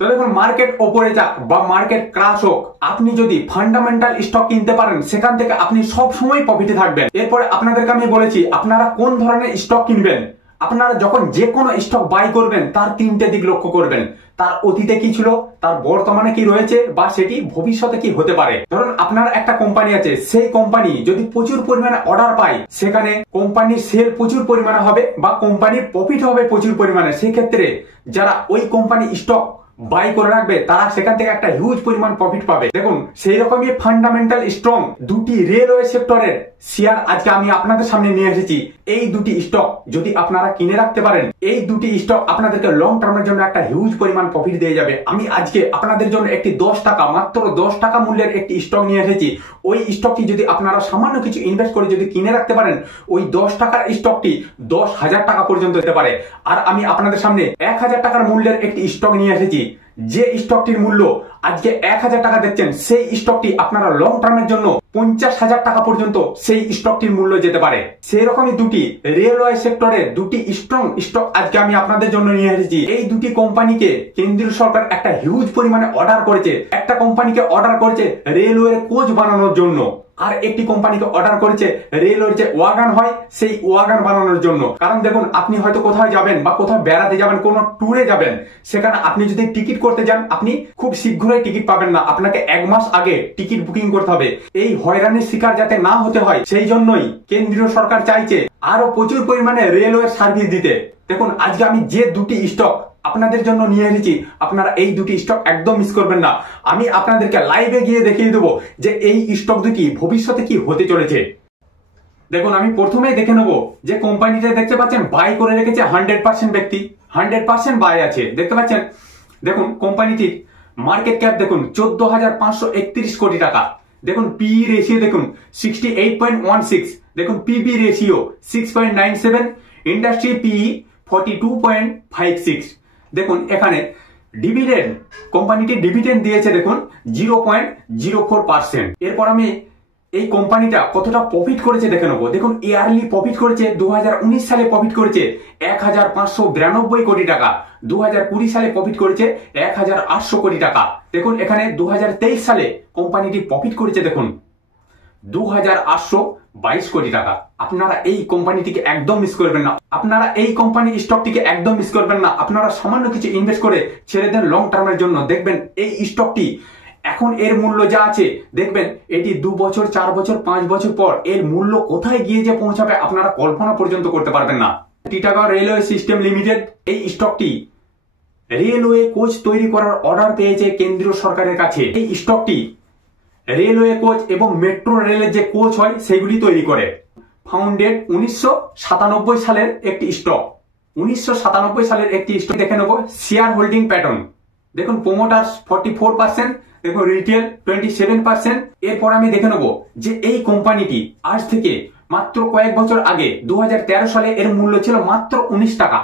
তো দেখুন, মার্কেট ওপরে যাক বা মার্কেট ক্রাশ হোক, আপনি যদি ফান্ডামেন্টাল স্টক কিনতে পারেন সেখান থেকে আপনি সব সময় প্রফিটে থাকবেন। এরপরে আপনাদেরকে আমি বলেছি আপনারা কোন ধরনের স্টক কিনবেন। আপনারা যখন যে কোনো স্টক বাই করবেন তার তিনটে দিক লক্ষ্য করবেন। তার অতীতে কি ছিল, তার বর্তমানে কি রয়েছে, বা সেটি ভবিষ্যতে কি হতে পারে। ধরুন আপনার একটা কোম্পানি আছে, সেই কোম্পানি যদি প্রচুর পরিমাণে অর্ডার পায়, সেখানে কোম্পানির সেল প্রচুর পরিমাণে হবে বা কোম্পানির প্রফিট হবে প্রচুর পরিমাণে। সেই ক্ষেত্রে যারা ওই কোম্পানি স্টক বাই করে রাখবে তারা সেখান থেকে একটা হিউজ পরিমাণ প্রফিট পাবে। দেখুন, সেই রকমই ফান্ডামেন্টাল স্ট্রং দুটি রেলওয়ে সেক্টরের শেয়ার আজকে আমি আপনাদের সামনে নিয়ে এসেছি। এই দুটি স্টক যদি আপনারা কিনে রাখতে পারেন, এই দুটি স্টক আপনাদেরকে লং টার্মের জন্য একটা হিউজ পরিমাণ প্রফিট দিয়ে যাবে। আমি আজকে আপনাদের জন্য একটি 10 টাকা, মাত্র 10 টাকা মূল্যের একটি স্টক নিয়ে এসেছি। ওই স্টকটি যদি আপনারা সামান্য কিছু ইনভেস্ট করে যদি কিনে রাখতে পারেন, ওই 10 টাকার স্টকটি 10,000 টাকা পর্যন্ত হতে পারে। আর আমি আপনাদের সামনে 1000 টাকার মূল্যের একটি স্টক নিয়ে এসেছি। যে স্টকটির মূল্য আজকে 1000 টাকা দেখছেন, সেই স্টকটি আপনারা লং টার্মের জন্য 50,000 টাকা পর্যন্ত সেই স্টকটির মূল্য যেতে পারে। সেই রকমই দুটি রেলওয়ে সেক্টরের দুটি স্ট্রং স্টক আজকে আমি আপনাদের জন্য নিয়ে এসেছি। এই দুটি কোম্পানিকে কেন্দ্রীয় সরকার একটা হিউজ পরিমাণে অর্ডার করেছে। একটা কোম্পানিকে অর্ডার করেছে রেলওয়ের কোচ বানানোর জন্য, আর একটি কোম্পানিকে অর্ডার করেছে রেলওয়ের যে ওয়াগান হয় সেই ওয়াগান বানানোর জন্য। কারণ দেখুন, আপনি হয়তো কোথাও যাবেন বা কোথাও বেড়াতে যাবেন, কোনো ট্যুরে যাবেন, সেখানে আপনি যদি টিকিট করতে যান আপনি খুব শীঘ্রই টিকিট পাবেন না। আপনাকে 1 মাস আগে টিকিট বুকিং করতে হবে। এই হয়রানির শিকার যাতে না হতে হয় সেই জন্যই কেন্দ্রীয় সরকার চাইছে আরো প্রচুর পরিমাণে রেলওয়ে সার্ভিস দিতে। দেখুন, আজকে আমি যে দুটি স্টক আপনাদের জন্য নিয়ে এসেছি, আপনারা এই দুটি স্টক একদম মিস করবেন না। আমি আপনাদেরকে লাইভে গিয়ে দেখিয়ে দেবো যে এই স্টক দুটি ভবিষ্যতে কি হতে চলেছে। দেখুন, আমি প্রথমেই দেখে নেবো যে কোম্পানিটা দেখতে পাচ্ছেন বাই করে রেখেছে 100% ব্যক্তি, 100% বাই আছে, দেখতে পাচ্ছেন। দেখুন কোম্পানিটির মার্কেট ক্যাপ দেখুন 14,531 কোটি টাকা। দেখুন পিই রেশিও দেখুন 68.16, দেখুন পিবি রেশিও 6.97, ইন্ডাস্ট্রি পিই 42.56। দেখুন এখানে ডিভিডেন্ড, কোম্পানিটি ডিভিডেন্ড দিয়েছে দেখুন 0.04%। এরপর আমি এই কোম্পানিটা কতটা প্রফিট করেছে দেখে নেবো। দেখুন ইয়ারলি প্রফিট করেছে 2019 সালে প্রফিট করেছে 1,592 কোটি টাকা, 2020 সালে প্রফিট করেছে 1,800 কোটি টাকা। দেখুন এখানে 2023 সালে কোম্পানিটি প্রফিট করেছে দেখুন 2,822 কোটি টাকা। আপনারা এই কোম্পানিটিকে একদম মিস করবেন না, আপনারা এই কোম্পানি স্টকটিকে একদম মিস করবেন না। আপনারা সামান্য কিছু ইনভেস্ট করে ছেড়ে দেন লং টার্মের জন্য, দেখবেন এই স্টকটি এখন এর মূল্য যা আছে, দেখবেন এটি 2 বছর 4 বছর 5 বছর পর এর মূল্য কোথায় গিয়ে যে পৌঁছাবে আপনারা কল্পনা পর্যন্ত করতে পারবেন না। টিটাগড় রেলওয়ে সিস্টেম লিমিটেড, এই স্টকটি রেলওয়ে কোচ তৈরি করার অর্ডার পেয়েছে কেন্দ্রীয় সরকারের কাছে। এই স্টকটি রেলওয়ে কোচ এবং মেট্রো রেলের যে কোচ হয় সেগুলি তৈরি করে। ফাউন্ডেড 1997 সালের একটি স্টক, 1997 সালের একটি স্টক। দেখে নেবো শেয়ার হোল্ডিং প্যাটার্ন। দেখুন প্রোমোটার্স 44%, দেখুন রিটেল 27%। এরপর আমি দেখে নেবো যে এই কোম্পানিটি আজ থেকে মাত্র কয়েক বছর আগে 2013 সালে এর মূল্য ছিল মাত্র 19 টাকা।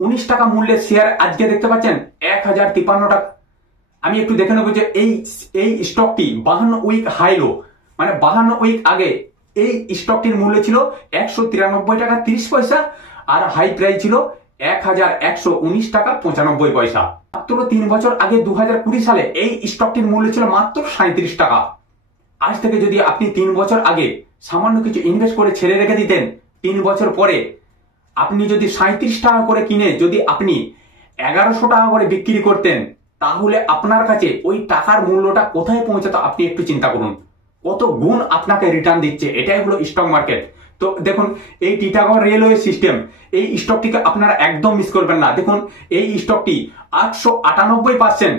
19 টাকা মূল্যের শেয়ার আজকে দেখতে পাচ্ছেন 1,053 টাকা। আমি একটু দেখে নেবো যে এই স্টকটি 52 উইক হাইলো, মানে 52 উইক আগে এই স্টকটির মূল্য ছিল 193 টাকা 30 পয়সা, আর হাই প্রাইস ছিল 1,119 টাকা 95 পয়সা। মাত্র 3 বছর আগে 2020 সালে এই স্টকটির মূল্য ছিল মাত্র 37 টাকা। আজ থেকে যদি আপনি 3 বছর আগে সামান্য কিছু ইনভেস্ট করে ছেড়ে রেখে দিতেন, 3 বছর পরে আপনি যদি 37 টাকা করে কিনে যদি আপনি 1100 টাকা করে বিক্রি করতেন, তাহলে আপনার কাছে ওই টাকার মূল্যটা কোথায় পৌঁছাতো আপনি একটু চিন্তা করুন। কত গুণ আপনাকে রিটার্ন দিচ্ছে, এটাই হলো স্টক মার্কেট। তো দেখুন এই টিটাগড় রেলওয়ে সিস্টেম, এই স্টকটিকে আপনারা একদম মিস করবেন না। দেখুন এই স্টকটি 898%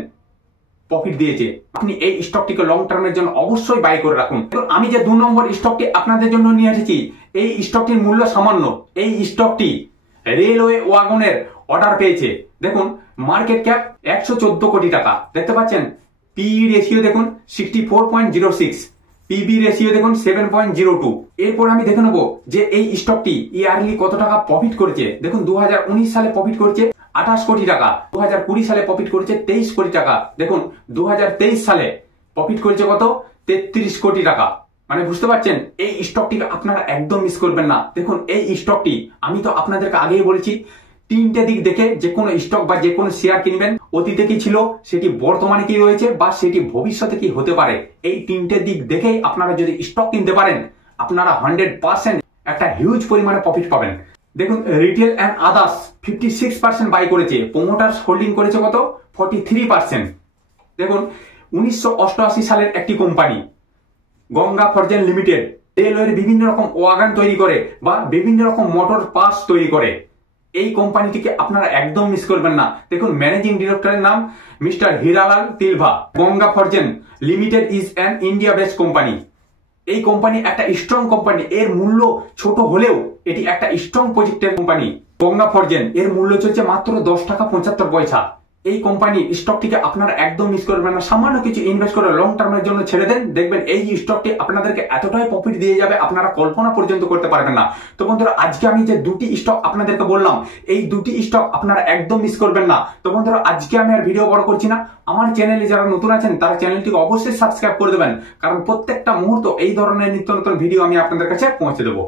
প্রফিট দিয়েছে। আপনি এই স্টকটিকে লং টার্মের জন্য অবশ্যই বাই করে রাখুন। আমি যে 2 নম্বর স্টকটি আপনাদের জন্য নিয়ে এসেছি, এই স্টকটির মূল্য সামান্য। এই স্টকটি রেলওয়ে ওয়াগনের অর্ডার পেয়েছে। দেখুন মার্কেট ক্যাপ 114 কোটি টাকা, দেখতে পাচ্ছেন। পিই রেশিও দেখুন 64.06, পিবি রেশিও দেখুন 7.02। এরপর আমি দেখে নেবো যে এই স্টকটি ইয়ারলি কত টাকা প্রফিট করেছে। দেখুন 2019 সালে প্রফিট করেছে 28 কোটি টাকা, 2020 সালে প্রফিট করেছে 23 কোটি টাকা। দেখুন 2023 সালে প্রফিট করেছে কত, 33 কোটি টাকা। মানে বুঝতে পারছেন, এই স্টকটিকে আপনারা একদম মিস করবেন না। দেখুন এই স্টকটি আমি তো আপনাদেরকে আগেই বলেছি তিনটে দিক দেখে যে কোনো স্টক বা যে কোনো শেয়ার কিনবেন। অতীতে কি ছিল, সেটি বর্তমানে কি রয়েছে, বা সেটি ভবিষ্যতে কি হতে পারে, এই তিনটে দিক দেখেই আপনারা যদি স্টক কিনতে পারেন, আপনারা 100% একটা হিউজ পরিমাণে প্রফিট পাবেন। দেখুন, রিটেল অ্যান্ড আদার্স 56% বাই করেছে, প্রোমোটার্স হোল্ডিং করেছে কত, 43%। দেখুন, 1988 সালের একটি কোম্পানি গঙ্গা ফরজেন লিমিটেড রেলওয়ের বিভিন্ন রকম ওয়াগান তৈরি করে বা বিভিন্ন রকম মোটর পার্টস তৈরি করে। এই কোম্পানিটিকে আপনারা একদম মিস করবেন না। দেখুন, ম্যানেজিং ডিরেক্টরের নাম mister Hiralal Tilva. Ganga forging limited is an India based company. এই কোম্পানি একটা স্ট্রং কোম্পানি, এর মূল্য ছোট হলেও এটি একটা স্ট্রং প্রজেক্টের কোম্পানি। গঙ্গা ফরজেন এর মূল্য চলছে মাত্র 10 টাকা 75 পয়সা। এই কোম্পানি স্টকটিকে আপনারা একদম মিস করবেন না। সামান্য কিছু ইনভেস্ট করে লং টার্মের জন্য ছেড়ে দেন, দেখবেন এই স্টকটি আপনাদেরকে এতটাই প্রফিট দিয়ে যাবে আপনারা কল্পনা পর্যন্ত করতে পারবেন না। তো বন্ধুরা, আজকে আমি যে দুটি স্টক আপনাদেরকে বললাম, এই দুটি স্টক আপনারা একদম মিস করবেন না। তো বন্ধুরা, আজকে আমি আর ভিডিও বড় করছি না। আমার চ্যানেলে যারা নতুন আছেন তারা চ্যানেলটিকে অবশ্যই সাবস্ক্রাইব করে দেবেন, কারণ প্রত্যেকটা মুহূর্ত এই ধরনের নিত্য নতুন ভিডিও আমি আপনাদের কাছে পৌঁছে দেবো।